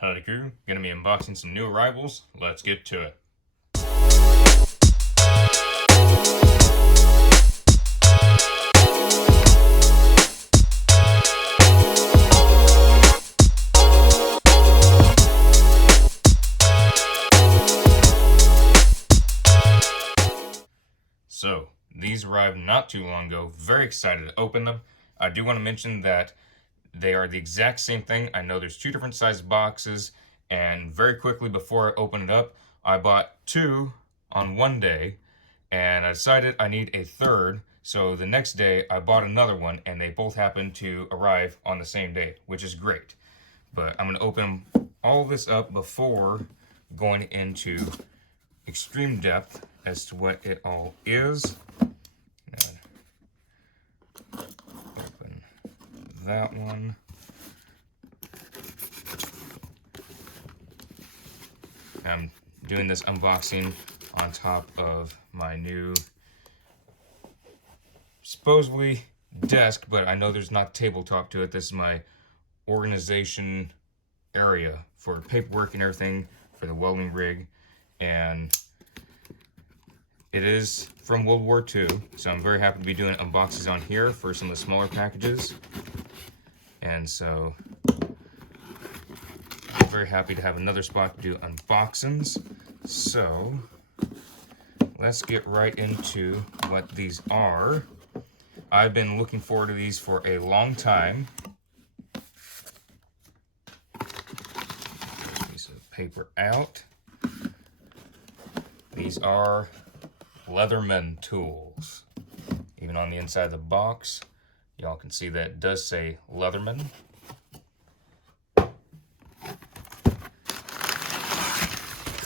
Howdy crew, gonna be unboxing some new arrivals. Let's get to it. So, these arrived not too long ago. Very excited to open them. I do want to mention that they are the exact same thing. I know there's two different size boxes, and very quickly before I opened it up, I bought two on one day, and I decided I need a third. So the next day I bought another one, and they both happened to arrive on the same day, which is great. But I'm going to open all this up before going into extreme depth as to what it all is. Open that one. I'm doing this unboxing on top of my new supposedly desk, but I know there's not tabletop to it. This is my organization area for paperwork and everything for the welding rig, and it is from World War II, so I'm very happy to be doing unboxings on here for some of the smaller packages. And so I'm very happy to have another spot to do unboxings. So let's get right into what these are. I've been looking forward to these for a long time. Piece of paper out. These are Leatherman tools. Even on the inside of the box, y'all can see that it does say Leatherman.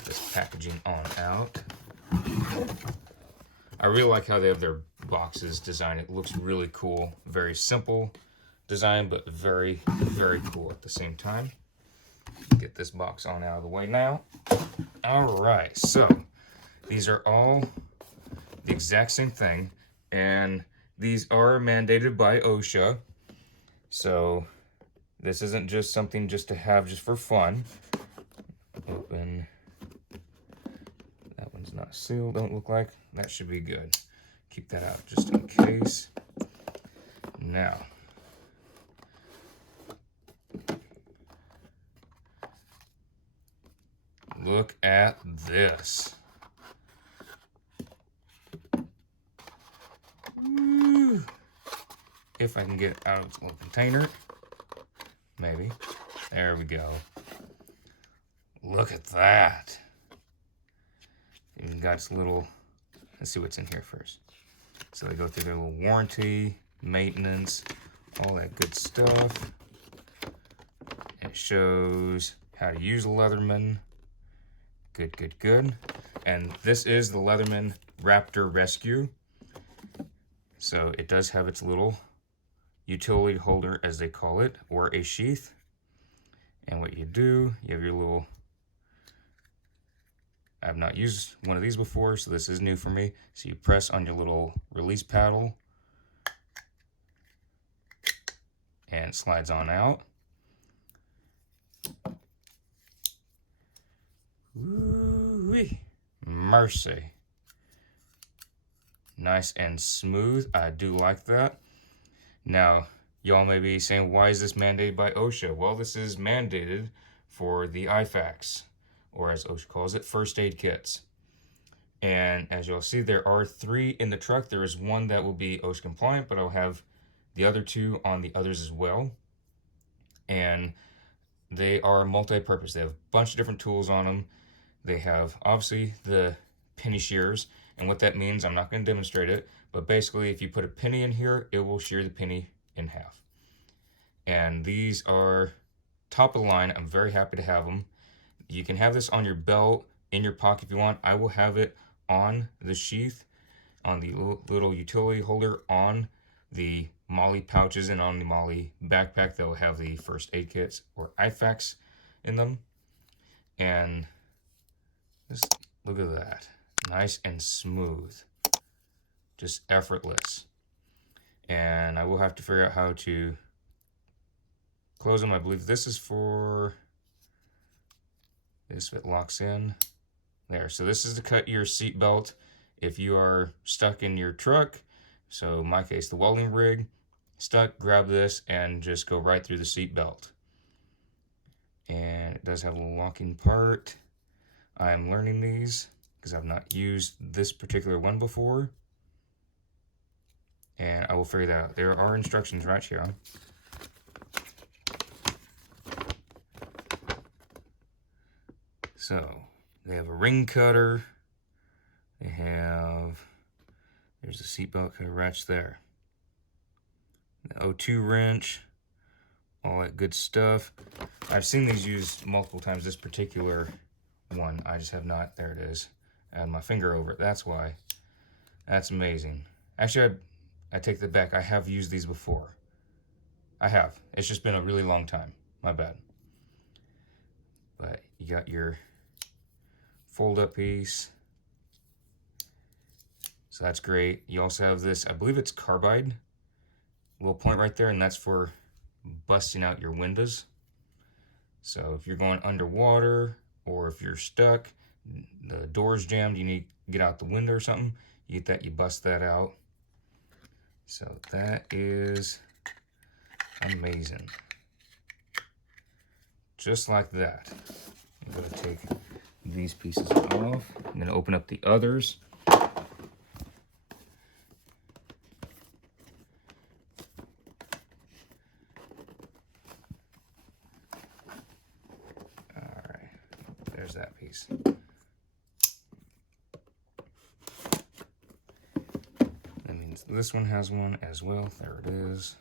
This packaging on out. I really like how they have their boxes designed. It looks really cool. Very simple design, but very, very cool at the same time. Get this box on out of the way now. All right, so these are all the exact same thing, and these are mandated by OSHA. So this isn't just something just to have just for fun. Open. That one's not sealed, don't look like. That should be good. Keep that out just in case. Now, look at this. Woo. If I can get it out of its little container. Maybe. There we go. Look at that. Even got its little, let's see what's in here first. So they go through their little warranty, maintenance, all that good stuff. And it shows how to use a Leatherman. Good, good, good. And this is the Leatherman Raptor Rescue. So it does have its little utility holder, as they call it, or a sheath. And what you do, you have your little, I've not used one of these before, so this is new for me. So you press on your little release paddle, and it slides on out. Ooh-wee. Mercy. Nice and smooth. I do like that. Now, y'all may be saying, why is this mandated by OSHA? Well, this is mandated for the IFAKs, or as OSHA calls it, first aid kits. And as you'll see, there are 3 in the truck. There is one that will be OSHA compliant, but I'll have the other 2 on the others as well. And they are multi-purpose. They have a bunch of different tools on them. They have, obviously, the penny shears. And what that means, I'm not going to demonstrate it, but basically if you put a penny in here, it will shear the penny in half. And these are top of the line. I'm very happy to have them. You can have this on your belt, in your pocket if you want. I will have it on the sheath, on the little utility holder, on the MOLLE pouches, and on the MOLLE backpack. They'll have the first aid kits or IFAKs in them. And just look at that. Nice and smooth. Just effortless. And I will have to figure out how to close them. I believe this is for Misfit locks in. There. So this is to cut your seat belt if you are stuck in your truck. So in my case, the welding rig, stuck, grab this and just go right through the seat belt. And it does have a little locking part. I'm learning these because I've not used this particular one before. And I will figure that out. There are instructions right here. So they have a ring cutter. They have, there's a seatbelt cutter ratchet there. The O2 wrench, all that good stuff. I've seen these used multiple times, this particular one. I just have not, there it is. I had my finger over it, that's why. That's amazing. Actually, I take that back. I have used these before. I have. It's just been a really long time. My bad. But you got your fold-up piece. So that's great. You also have this, I believe it's carbide. Little point right there, and that's for busting out your windows. So if you're going underwater, or if you're stuck, the door's jammed, you need to get out the window or something, you get that, you bust that out. So that is amazing. Just like that. I'm going to take these pieces off. I'm going to open up the others. Alright, there's that piece. That means this one has one as well. There it is.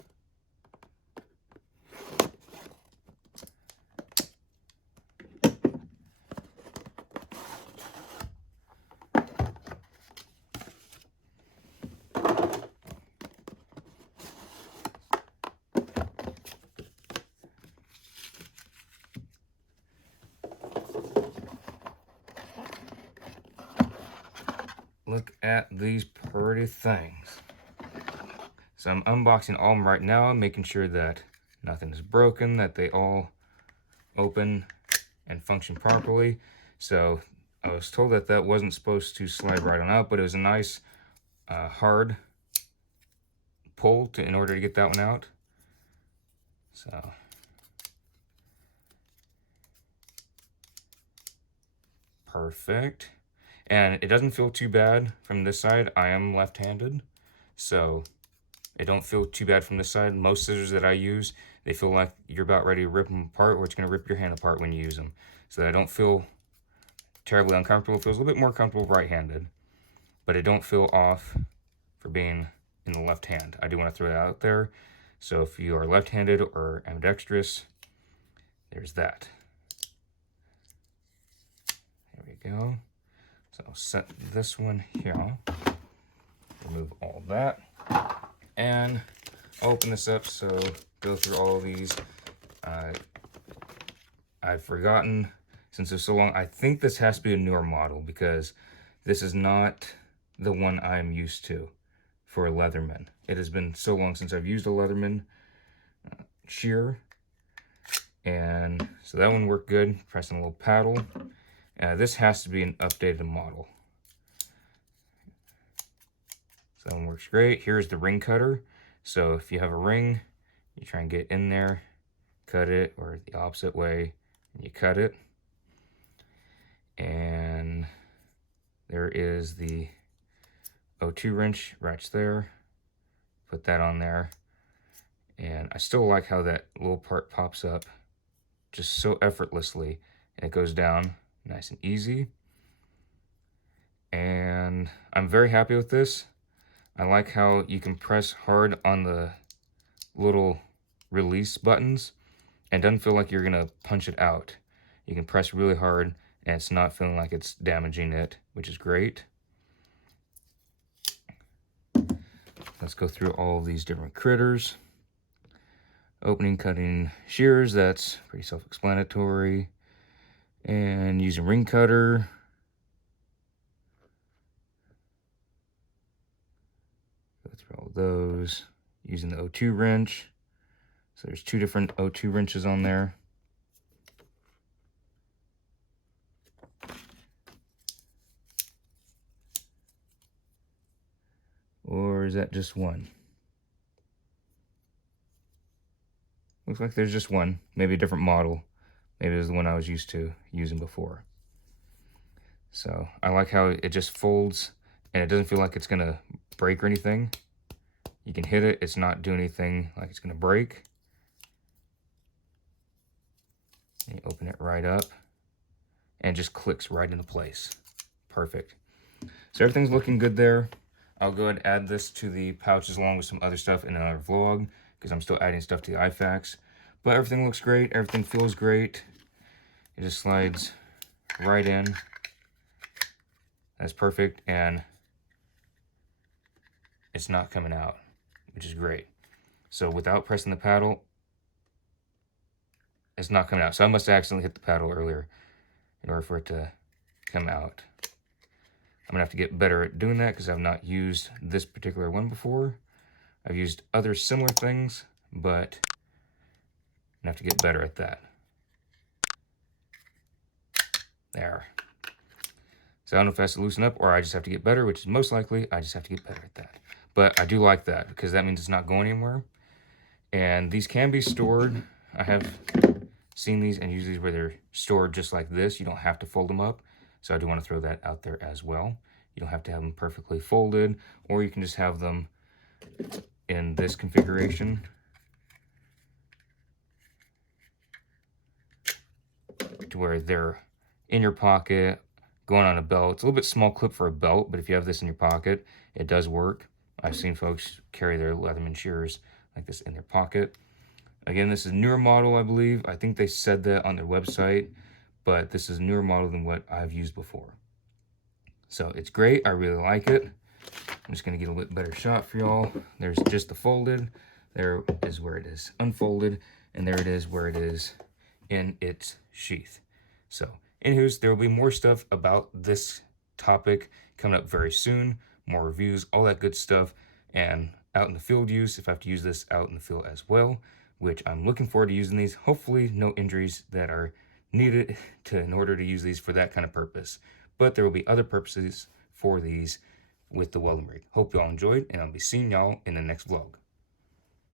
Look at these pretty things. So I'm unboxing all of them right now, making sure that nothing is broken, that they all open and function properly. So I was told that that wasn't supposed to slide right on out, but it was a nice hard pull in order to get that one out. So perfect. And it doesn't feel too bad from this side. I am left-handed, so it don't feel too bad from this side. Most scissors that I use, they feel like you're about ready to rip them apart, or it's going to rip your hand apart when you use them. So I don't feel terribly uncomfortable. It feels a little bit more comfortable right-handed, but it don't feel off for being in the left hand. I do want to throw that out there. So if you are left-handed or ambidextrous, there's that. There we go. So I'll set this one here. Remove all that. And I'll open this up, so go through all of these. I've forgotten, since it's so long, I think this has to be a newer model because this is not the one I'm used to for a Leatherman. It has been so long since I've used a Leatherman shear. And so that one worked good, pressing a little paddle. This has to be an updated model. So that one works great. Here's the ring cutter. So if you have a ring, you try and get in there, cut it, or the opposite way, and you cut it. And there is the O2 wrench ratchet there. Put that on there. And I still like how that little part pops up just so effortlessly. And it goes down nice and easy. And I'm very happy with this. I like how you can press hard on the little release buttons and doesn't feel like you're gonna punch it out. You can press really hard and it's not feeling like it's damaging it, which is great. Let's go through all of these different critters. Opening, cutting shears, that's pretty self-explanatory. And using ring cutter. Go through all of those. Using the O2 wrench. So there's two different O2 wrenches on there. is that just one? Looks like there's just one. Maybe a different model. Maybe it was the one I was used to using before. So I like how it just folds and it doesn't feel like it's gonna break or anything. You can hit it, it's not doing anything like it's gonna break. And you open it right up and it just clicks right into place. Perfect. So everything's looking good there. I'll go ahead and add this to the pouches along with some other stuff in another vlog because I'm still adding stuff to the IFAX. But everything looks great, everything feels great. It just slides right in. That's perfect, and it's not coming out, which is great. So without pressing the paddle, it's not coming out. So I must have accidentally hit the paddle earlier in order for it to come out. I'm gonna have to get better at doing that because I've not used this particular one before. I've used other similar things, but I'm gonna have to get better at that. There. So I don't know if it has to loosen up or I just have to get better, which is most likely I just have to get better at that. But I do like that because that means it's not going anywhere. And these can be stored. I have seen these and used these where they're stored just like this. You don't have to fold them up. So I do want to throw that out there as well. You don't have to have them perfectly folded, or you can just have them in this configuration. To where they're in your pocket, going on a belt. It's a little bit small clip for a belt, but if you have this in your pocket, it does work. I've seen folks carry their Leatherman shears like this in their pocket. Again, this is a newer model, I believe. I think they said that on their website, but this is a newer model than what I've used before. So it's great. I really like it. I'm just going to get a little bit better shot for y'all. There's just the folded. There is where it is unfolded, and there it is where it is in its sheath. So, anywho's, there will be more stuff about this topic coming up very soon. More reviews, all that good stuff, and out in the field use, if I have to use this out in the field as well, which I'm looking forward to using these. Hopefully no injuries that are needed in order to use these for that kind of purpose. But there will be other purposes for these with the welding rig. Hope y'all enjoyed, and I'll be seeing y'all in the next vlog.